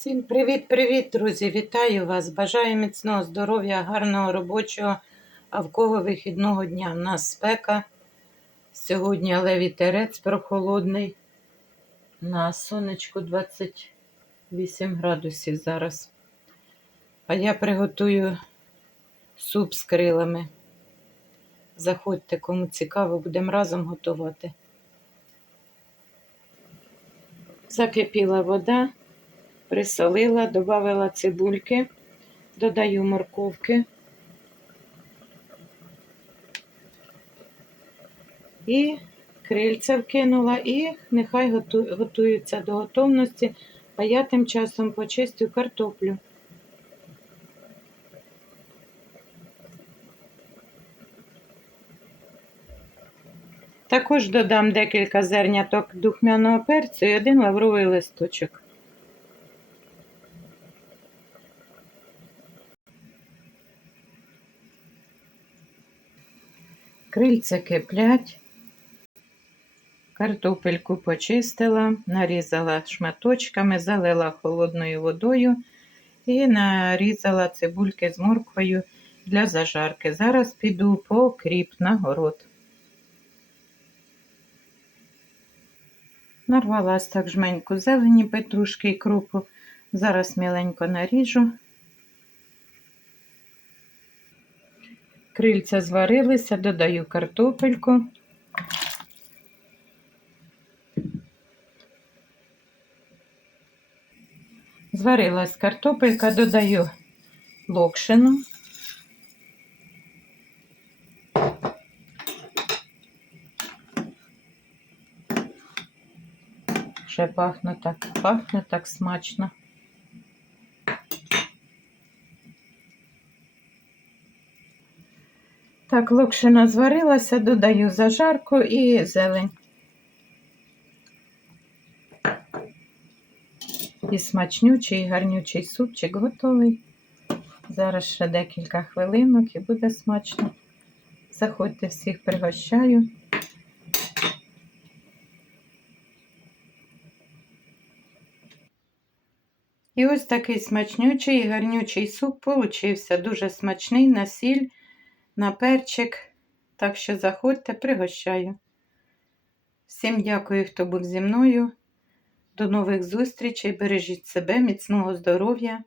Всім привіт-привіт, друзі! Вітаю вас! Бажаю міцного здоров'я, гарного робочого, а в кого вихідного дня. У нас спека. Сьогодні але вітерець прохолодний. На сонечку 28 градусів зараз. А я приготую суп з крилами. Заходьте, кому цікаво, будемо разом готувати. Закипіла вода присолила, додала цибульки, додаю морковки і крильця вкинула, і нехай готуються до готовності, а я тим часом почистю картоплю. Також додам декілька зерняток духмяного перцю і один лавровий листочок. Крильця киплять. Картопельку почистила, нарізала шматочками, залила холодною водою і нарізала цибульки з морквою для зажарки. Зараз піду по окріп на город. Нарвала ось так жменьку зелені, петрушки і крупу. Зараз міленько наріжу. Крильця зварилися, додаю картопельку. Зварилась картопелька, додаю локшину. Ще пахне так, пахне так смачно. Так, локшина зварилася, додаю зажарку і зелень. І смачнючий, і гарнючий супчик готовий. Зараз ще декілька хвилинок і буде смачно. Заходьте всіх пригощаю. І ось такий смачнючий і гарнючий суп получився. Дуже смачний на сіль на перчик. Так що заходьте, пригощаю. Всім дякую, хто був зі мною. До нових зустрічей. Бережіть себе, міцного здоров'я.